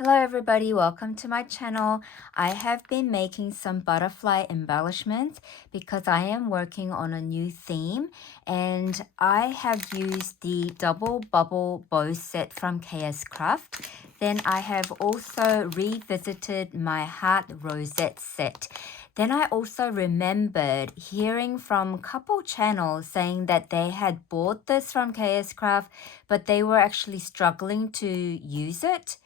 Hello everybody, welcome to my channel. I have been making some butterfly embellishments because I am working on a new theme and I have used the double bubble bow set from Kscraft. Then I have also revisited my heart rosette set. Then I also remembered hearing from a couple channels saying that they had bought this from Kscraft but they were actually struggling to use it.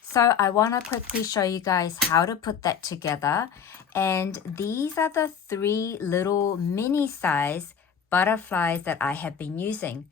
So I want to quickly show you guys how to put that together. And these are the 3 little mini size butterflies that I have been using.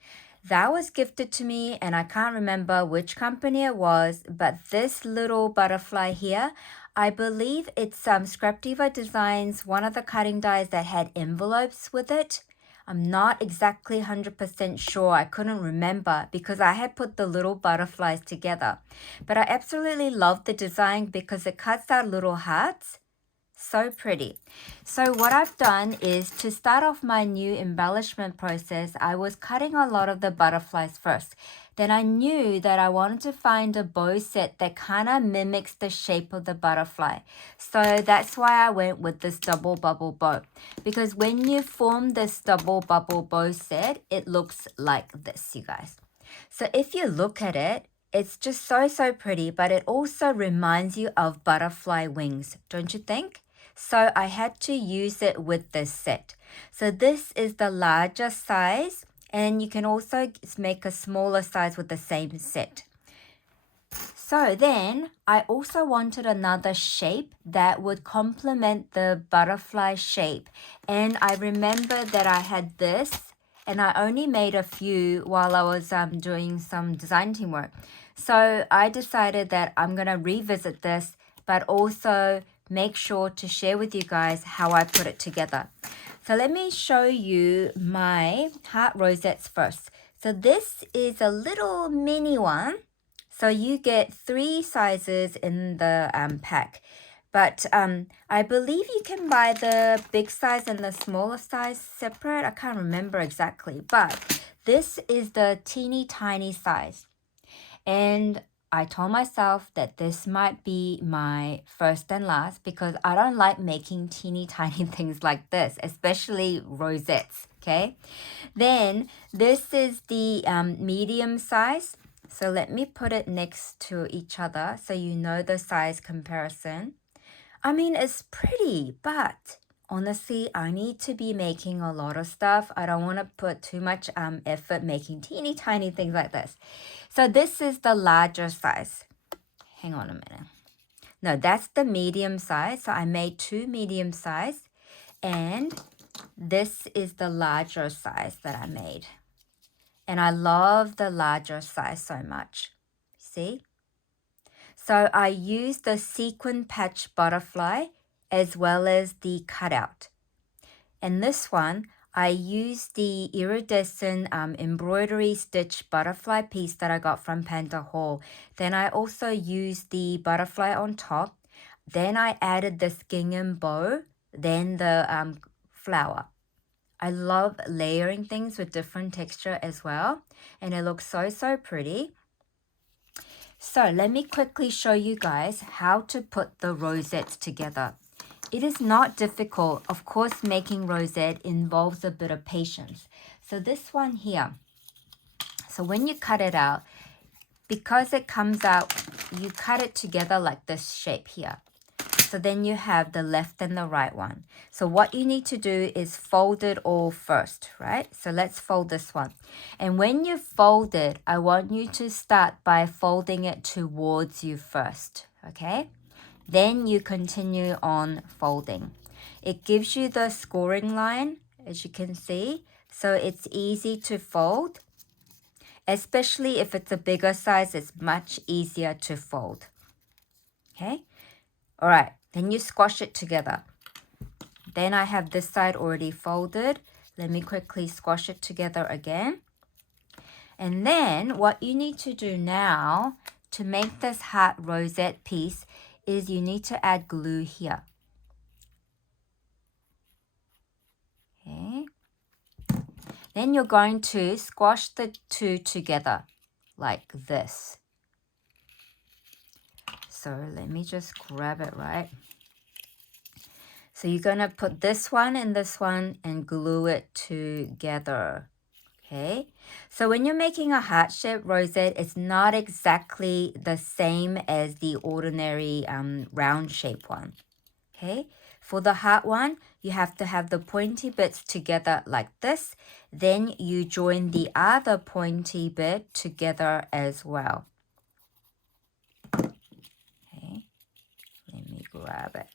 That was gifted to me and I can't remember which company it was, but this little butterfly here, I believe it's Scrapdiva Designs, one of the cutting dies that had envelopes with it. I'm not exactly 100% sure. I couldn't remember because I had put the little butterflies together. But I absolutely love the design because it cuts out little hearts. So pretty. So what I've done is to start off my new embellishment process, I was cutting a lot of the butterflies first. Then I knew that I wanted to find a bow set that kind of mimics the shape of the butterfly. So that's why I went with this double bubble bow. Because when you form this double bubble bow set, it looks like this, you guys. So if you look at it, it's just so pretty, but it also reminds you of butterfly wings, don't you think? So I had to use it with this set. So this is the larger size, and you can also make a smaller size with the same set. So then I also wanted another shape that would complement the butterfly shape. And I remember that I had this and I only made a few while I was doing some design team work. So I decided that I'm going to revisit this, but also make sure to share with you guys how I put it together. So let me show you my heart rosettes first. So this is a little mini one. So you get 3 sizes in the pack. But I believe you can buy the big size and the smaller size separate. I can't remember exactly. But this is the teeny tiny size. And I told myself that this might be my first and last because I don't like making teeny tiny things like this, especially rosettes, okay? Then this is the medium size. So let me put it next to each other so you know the size comparison. I mean, it's pretty, but honestly, I need to be making a lot of stuff. I don't want to put too much effort making teeny tiny things like this. So this is the larger size. Hang on a minute. No, that's the medium size. So I made 2 medium size. And this is the larger size that I made. And I love the larger size so much. See? So I used the sequin patch butterfly as well as the cutout. And this one, I used the iridescent embroidery stitch butterfly piece that I got from Pandahall. Then I also used the butterfly on top. Then I added the gingham bow, then the flower. I love layering things with different texture as well. And it looks so pretty. So let me quickly show you guys how to put the rosettes together. It is not difficult. Of course, making rosette involves a bit of patience. So this one here, so when you cut it out, because it comes out, you cut it together like this shape here. So then you have the left and the right one. So what you need to do is fold it all first, right? So let's fold this one. And when you fold it, I want you to start by folding it towards you first, okay? Then you continue on folding. It gives you the scoring line, as you can see. So it's easy to fold. Especially if it's a bigger size, it's much easier to fold. Okay? All right, then you squash it together. Then I have this side already folded. Let me quickly squash it together again. And then what you need to do now to make this heart rosette piece is you need to add glue here. Okay. Then you're going to squash the 2 together like this. So let me just grab it, right? So you're going to put this one and this one and glue it together. Okay, so when you're making a heart-shaped rosette, it's not exactly the same as the ordinary round shape one. Okay, for the heart one, you have to have the pointy bits together like this. Then you join the other pointy bit together as well. Okay, let me grab it.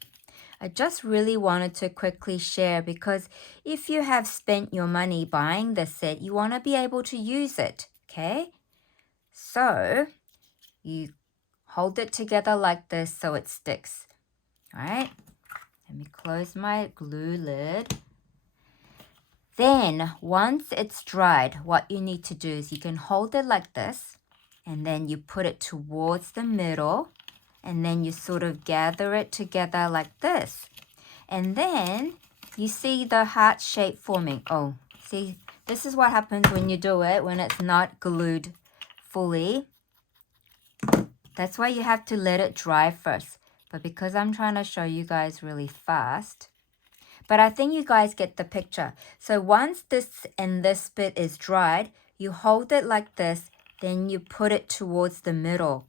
I just really wanted to quickly share because if you have spent your money buying this set, you want to be able to use it, okay? So you hold it together like this so it sticks, all right? Let me close my glue lid. Then once it's dried, what you need to do is you can hold it like this and then you put it towards the middle and then you sort of gather it together like this. And then you see the heart shape forming. Oh, see, this is what happens when you do it, when it's not glued fully. That's why you have to let it dry first. But because I'm trying to show you guys really fast, but I think you guys get the picture. So once this and this bit is dried, you hold it like this, then you put it towards the middle.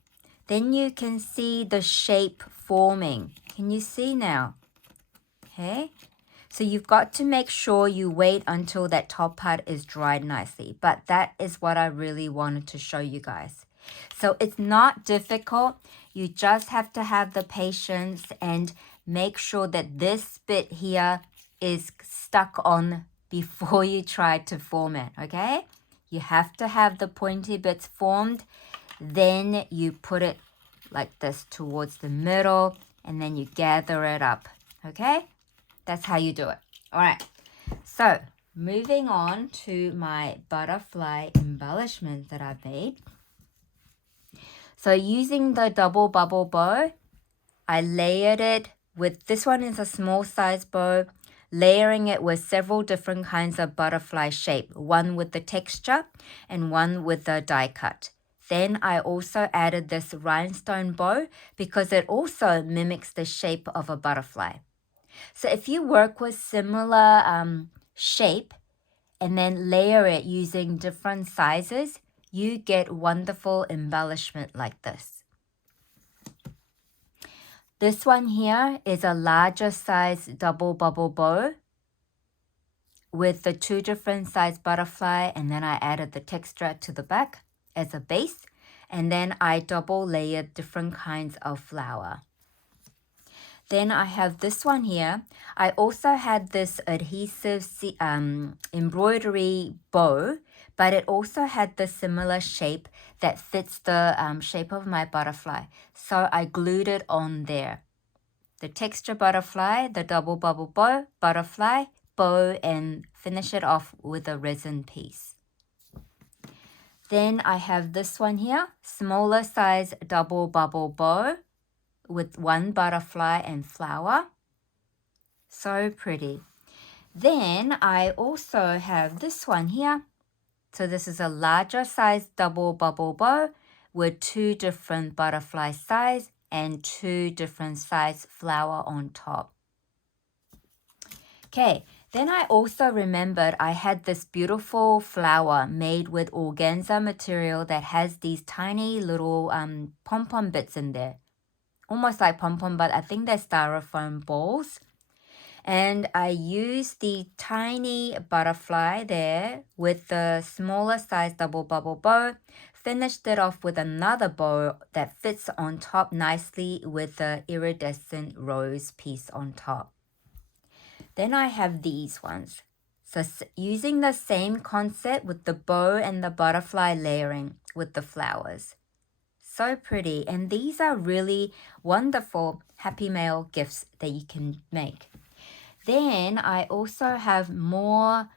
Then you can see the shape forming. Can you see now? Okay, so you've got to make sure you wait until that top part is dried nicely. But that is what I really wanted to show you guys. So it's not difficult. You just have to have the patience and make sure that this bit here is stuck on before you try to form it, okay? You have to have the pointy bits formed. Then you put it like this towards the middle and then you gather it up, okay? That's how you do it. All right. So moving on to my butterfly embellishment that I made. So using the double bubble bow, I layered it with, this one is a small size bow, layering it with several different kinds of butterfly shape, one with the texture and one with the die cut. Then I also added this rhinestone bow because it also mimics the shape of a butterfly. So if you work with similar shape and then layer it using different sizes, you get wonderful embellishment like this. This one here is a larger size double bubble bow with the two different size butterfly, and then I added the texture to the back as a base, and then I double layered different kinds of flower. Then I have this one here. I also had this adhesive embroidery bow, but it also had the similar shape that fits the shape of my butterfly. So I glued it on there. The texture butterfly, the double bubble bow, butterfly, bow, and finish it off with a resin piece. Then I have this one here, smaller size double bubble bow with one butterfly and flower. So pretty. Then I also have this one here. So this is a larger size double bubble bow with two different butterfly size and two different size flower on top. Okay, then I also remembered I had this beautiful flower made with organza material that has these tiny little pom-pom bits in there. Almost like pom-pom, but I think they're styrofoam balls. And I used the tiny butterfly there with the smaller size double bubble bow, finished it off with another bow that fits on top nicely with the iridescent rose piece on top. Then I have these ones. So using the same concept with the bow and the butterfly layering with the flowers. So pretty, and these are really wonderful Happy Mail gifts that you can make. Then I also have more.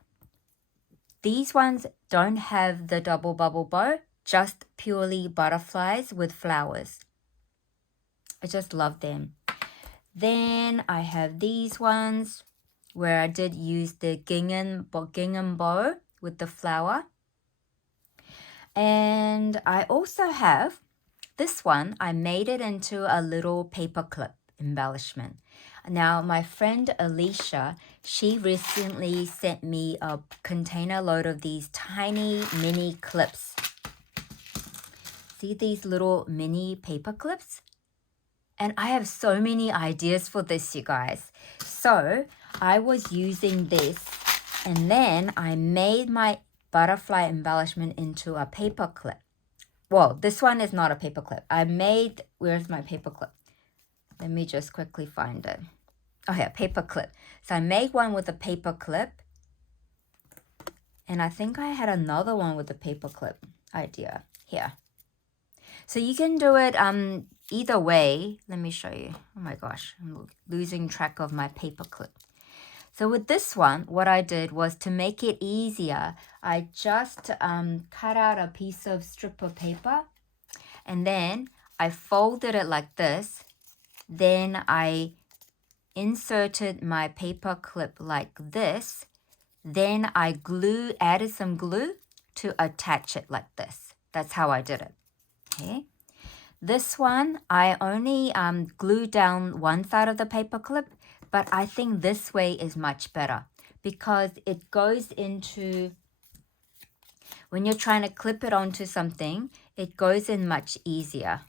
These ones don't have the double bubble bow, just purely butterflies with flowers. I just love them. Then I have these ones where I did use the gingham bow with the flower. And I also have This one, I made it into a little paperclip embellishment. Now, my friend Alicia, she recently sent me a container load of these tiny mini clips. See these little mini paper clips? And I have so many ideas for this, you guys. So I was using this, and then I made my butterfly embellishment into a paper clip. Well, this one is not a paper clip. Where's my paper clip? Let me just quickly find it. Oh yeah, paper clip. So I made one with a paper clip. And I think I had another one with a paper clip idea here. So you can do it either way. Let me show you. Oh my gosh, I'm losing track of my paper clip. So with this one, what I did was to make it easier, I just cut out a piece of strip of paper, and then I folded it like this. Then I inserted my paper clip like this. Then I added some glue to attach it like this. That's how I did it. Okay. This one, I only glued down one side of the paper clip, but I think this way is much better because it goes into, when you're trying to clip it onto something, it goes in much easier.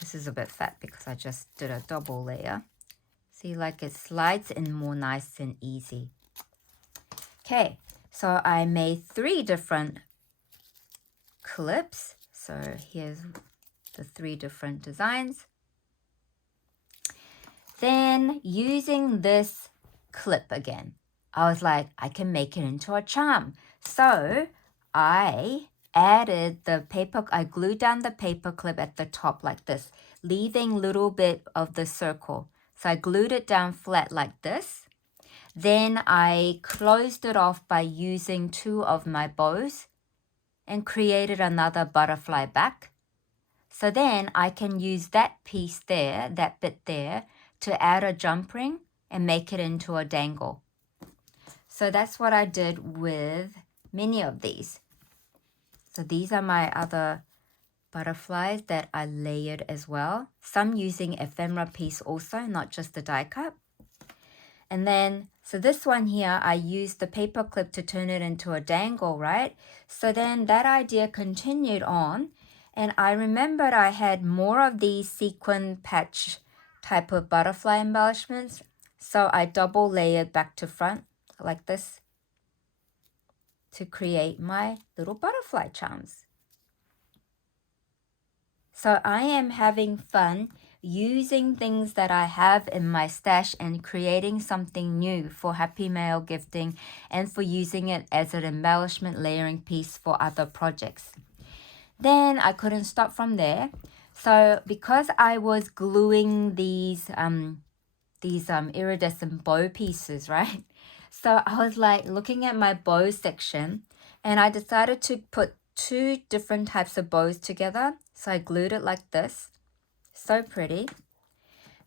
This is a bit fat because I just did a double layer. See, like it slides in more nice and easy. Okay, so I made 3 different clips. So here's the 3 different designs. Then using this clip again, I was like, I can make it into a charm. So I added I glued down the paper clip at the top like this, leaving a little bit of the circle. So I glued it down flat like this. Then I closed it off by using 2 of my bows and created another butterfly back. So then I can use that piece there, that bit there, to add a jump ring and make it into a dangle. So that's what I did with many of these. So these are my other butterflies that I layered as well. Some using ephemera piece also, not just the die cut. And then, so this one here, I used the paper clip to turn it into a dangle, right? So then that idea continued on. And I remembered I had more of these sequin patch type of butterfly embellishments. So I double layered back to front like this to create my little butterfly charms. So I am having fun using things that I have in my stash and creating something new for Happy Mail gifting and for using it as an embellishment layering piece for other projects. Then I couldn't stop from there. So because I was gluing these iridescent bow pieces, right? So I was like looking at my bow section and I decided to put 2 different types of bows together. So I glued it like this. So pretty.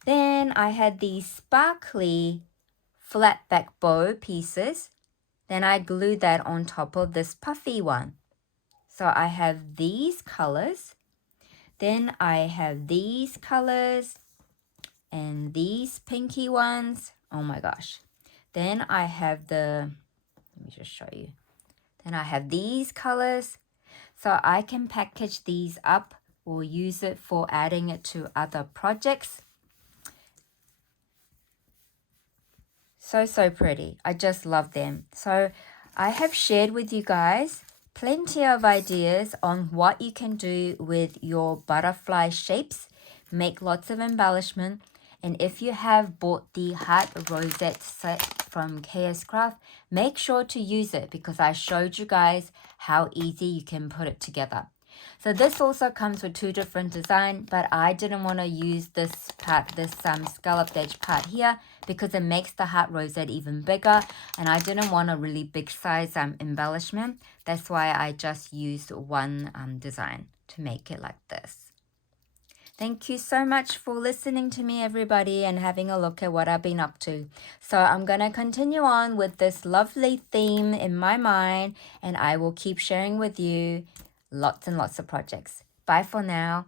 Then I had these sparkly flat back bow pieces. Then I glued that on top of this puffy one. So I have these colors. Then I have these colors and these pinky ones. Oh my gosh. Then I have let me just show you. Then I have these colors. So I can package these up or use it for adding it to other projects. So pretty. I just love them. So I have shared with you guys plenty of ideas on what you can do with your butterfly shapes. Make lots of embellishment. And if you have bought the heart rosette set from Kscraft, make sure to use it because I showed you guys how easy you can put it together. So this also comes with 2 different designs, but I didn't want to use this part, this scalloped edge part here because it makes the heart rosette even bigger and I didn't want a really big size embellishment. That's why I just used one design to make it like this. Thank you so much for listening to me, everybody, and having a look at what I've been up to. So I'm going to continue on with this lovely theme in my mind, and I will keep sharing with you lots and lots of projects. Bye for now.